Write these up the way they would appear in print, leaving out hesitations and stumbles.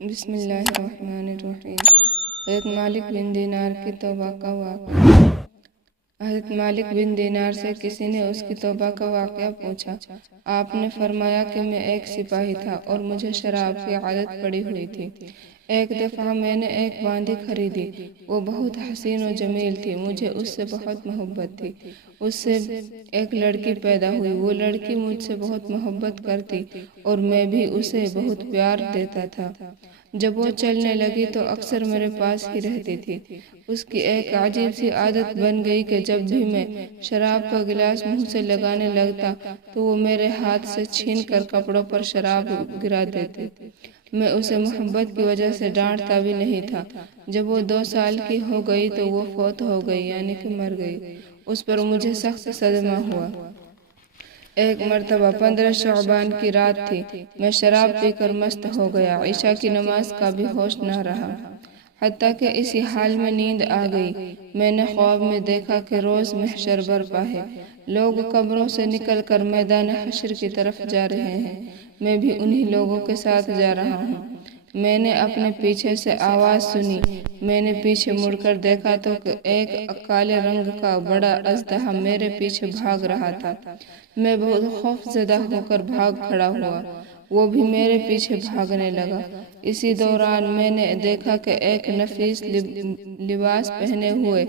بسم اللہ الرحمن الرحیم۔ حضرت مالک بن دینار کی توبہ کا واقعہ۔ حضرت مالک بن دینار سے کسی نے اس کی توبہ کا واقعہ پوچھا۔ آپ نے فرمایا کہ میں ایک سپاہی تھا اور مجھے شراب کی عادت پڑی ہوئی تھی۔ ایک دفعہ میں نے ایک باندی خریدی۔ وہ بہت حسین و جمیل تھی۔ مجھے اس سے بہت محبت تھی۔ اس سے ایک لڑکی پیدا ہوئی۔ وہ لڑکی مجھ سے بہت محبت کرتی اور میں بھی اسے بہت پیار دیتا تھا۔ جب وہ چلنے لگی تو اکثر میرے پاس ہی رہتی تھی۔ اس کی ایک عجیب سی عادت بن گئی کہ جب بھی میں شراب کا گلاس منہ سے لگانے لگتا تو وہ میرے ہاتھ سے چھین کر کپڑوں پر شراب گرا دیتی۔ میں اسے محبت کی وجہ سے ڈانٹتا بھی نہیں تھا۔ جب وہ 2 سال کی ہو گئی تو وہ فوت ہو گئی، یعنی کہ مر گئی۔ اس پر مجھے سخت صدمہ ہوا۔ ایک مرتبہ 15 شعبان کی رات تھی۔ میں شراب پی کر مست ہو گیا۔ عشاء کی نماز کا بھی ہوش نہ رہا، حتیٰ کہ اسی حال میں نیند آ گئی۔ میں نے خواب میں دیکھا کہ روز محشر برپا ہے، لوگ قبروں سے نکل کر میدان حشر کی طرف جا رہے ہیں۔ میں بھی انہی لوگوں کے ساتھ جا رہا ہوں۔ میں نے اپنے پیچھے سے آواز سنی۔ میں نے پیچھے مڑ کر دیکھا تو ایک کالے رنگ کا بڑا اژدہا میرے پیچھے بھاگ رہا تھا۔ میں بہت خوف زدہ ہو کر بھاگ کھڑا ہوا۔ وہ بھی میرے پیچھے بھاگنے لگا۔ اسی دوران میں نے دیکھا کہ ایک نفیس لباس پہنے ہوئے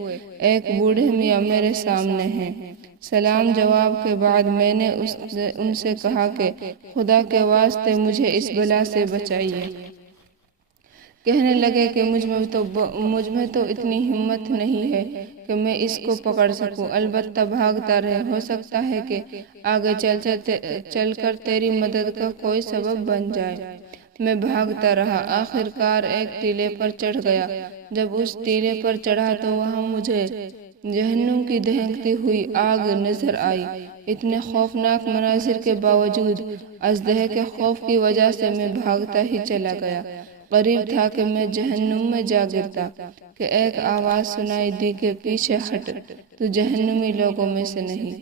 ایک بوڑھے میاں میرے سامنے ہیں۔ سلام جواب کے بعد میں نے ان سے کہا کہ خدا کے واسطے مجھے اس بلا سے بچائیے۔ کہنے لگے کہ مجھ میں تو اتنی ہمت نہیں ہے کہ میں اس کو پکڑ سکوں، البتہ بھاگتا رہے، ہو سکتا ہے کہ آگے چل کر تیری مدد کا کوئی سبب بن جائے۔ میں بھاگتا رہا، آخر کار ایک ٹیلے پر چڑھ گیا۔ جب اس ٹیلے پر چڑھا تو وہاں مجھے جہنم کی دہکتی ہوئی آگ نظر آئی۔ اتنے خوفناک مناظر کے باوجود اژدہے کے خوف کی وجہ سے میں بھاگتا ہی چلا گیا۔ قریب تھا کہ میں جہنم میں جا گرتا کہ ایک آواز سنائی دی کہ پیچھے ہٹ، تو جہنمی لوگوں میں سے نہیں۔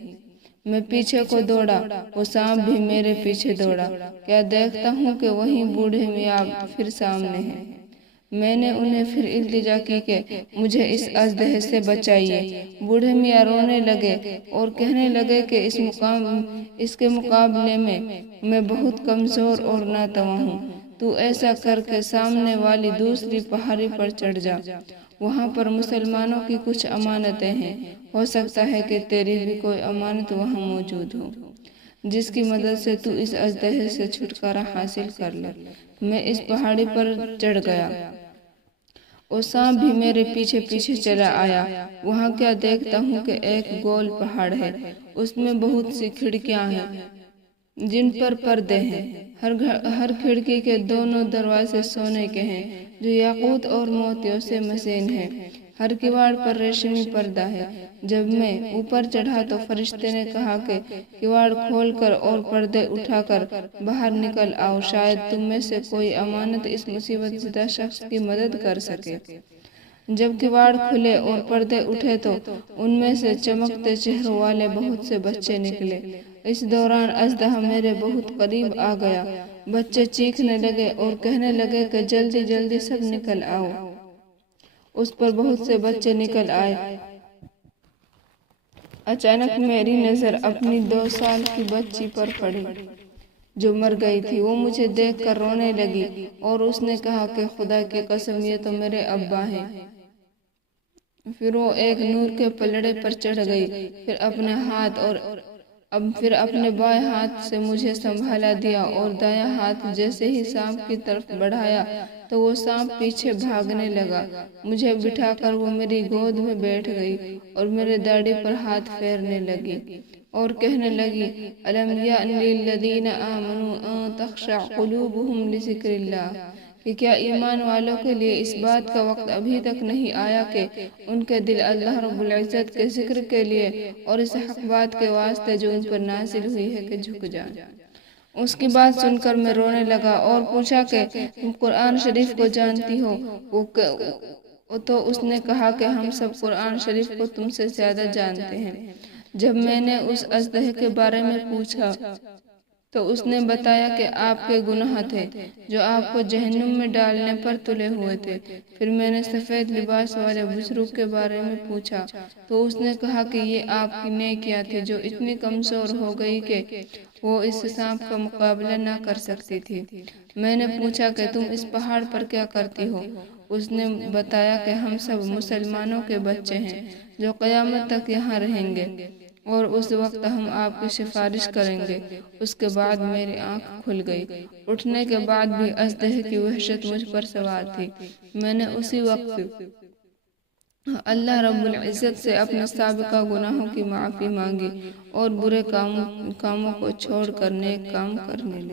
میں پیچھے کو دوڑا، وہ سانپ بھی میرے پیچھے دوڑا۔ کیا دیکھتا ہوں کہ وہی بوڑھے میاں پھر سامنے ہیں۔ میں نے انہیں پھر التجا کی کہ مجھے اس اژدہے سے بچائیے۔ بوڑھے میاں رونے لگے اور کہنے لگے کہ اس کے مقابلے میں بہت کمزور اور ناتواں ہوں۔ تو ایسا کر کے سامنے والی دوسری پہاڑی پر چڑھ جا، وہاں پر مسلمانوں کی کچھ امانتیں ہیں، ہو سکتا ہے کہ تیری بھی کوئی امانت وہاں موجود ہو، جس کی مدد سے تو اس اژدہے سے چھٹکارا حاصل کر لے۔ میں اس پہاڑی پر چڑھ گیا اور سانپ بھی میرے پیچھے پیچھے چلا آیا۔ وہاں کیا دیکھتا ہوں کہ ایک گول پہاڑ ہے، اس میں بہت سی کھڑکیاں ہیں جن پر پردے ہیں۔ ہر کھڑکی کے دونوں دروازے سونے کے ہیں جو یاقوت اور موتیوں سے مزین ہیں۔ ہر کواڑ پر ریشمی پردہ ہے۔ جب میں اوپر چڑھا تو فرشتے نے کہا کہ کواڑ کھول کر اور پردے اٹھا کر باہر نکل آؤ، شاید تم میں سے کوئی امانت اس مصیبت زدہ شخص کی مدد کر سکے۔ جب کواڑ کھلے اور پردے اٹھے تو ان میں سے چمکتے چہروں والے بہت سے بچے نکلے۔ اس دوران اژدہا میرے بہت قریب آ گیا۔ بچے چیخنے لگے اور کہنے لگے کہ جلدی جلدی سب نکل آؤ۔ اس پر بہت سے بچے نکل آئے۔ اچانک میری نظر اپنی 2 سال کی بچی پر پڑی جو مر گئی تھی۔ وہ مجھے دیکھ کر رونے لگی اور اس نے کہا کہ خدا کی قسم، یہ تو میرے ابا ہیں۔ پھر وہ ایک نور کے پلڑے پر چڑھ گئی، پھر اپنے بائیں ہاتھ سے مجھے سنبھالا دیا اور دایاں ہاتھ جیسے ہی سانپ کی طرف بڑھایا تو وہ سانپ پیچھے بھاگنے لگا۔ مجھے بٹھا کر وہ میری گود میں بیٹھ گئی اور میرے داڑھی پر ہاتھ پھیرنے لگی اور کہنے لگی، أَلَمْ يَأْنِ لِلَّذِينَ آمَنُوا أَن تَخْشَعَ قُلُوبُهُمْ لِذِكْرِ اللَّهِ، کہ کیا ایمان والوں کے لیے اس بات کا وقت ابھی تک نہیں آیا کہ ان کے دل اللہ رب العزت کے ذکر کے لیے اور اس حق بات کے واسطے جو ان پر نازل ہوئی ہے کہ جھک جائیں۔ اس کی بات سن کر میں رونے لگا اور پوچھا کہ تم قرآن شریف کو جانتی ہو؟ تو اس نے کہا کہ ہم سب قرآن شریف کو تم سے زیادہ جانتے ہیں۔ جب میں نے اس اژدہے کے بارے میں پوچھا تو اس نے بتایا کہ آپ کے گناہ تھے جو آپ کو جہنم میں ڈالنے پر تلے ہوئے تھے۔ پھر میں نے سفید لباس والے بزرگ کے بارے میں پوچھا تو اس نے کہا کہ یہ آپ کی نیکیاں تھی جو اتنی کمزور ہو گئی کہ وہ اس سانپ کا مقابلہ نہ کر سکتی تھی۔ میں نے پوچھا کہ تم اس پہاڑ پر کیا کرتی ہو؟ اس نے بتایا کہ ہم سب مسلمانوں کے بچے ہیں جو قیامت تک یہاں رہیں گے اور اس وقت ہم آپ کی سفارش کریں گے۔ اس کے بعد میری آنکھ کھل گئی۔ اٹھنے کے بعد بھی اژدہے کی وحشت مجھ پر سوار تھی۔ میں نے اسی وقت اللہ رب العزت سے اپنے سابقہ گناہوں کی معافی مانگی اور برے کاموں کو چھوڑ کر نیک کام کرنے لگی۔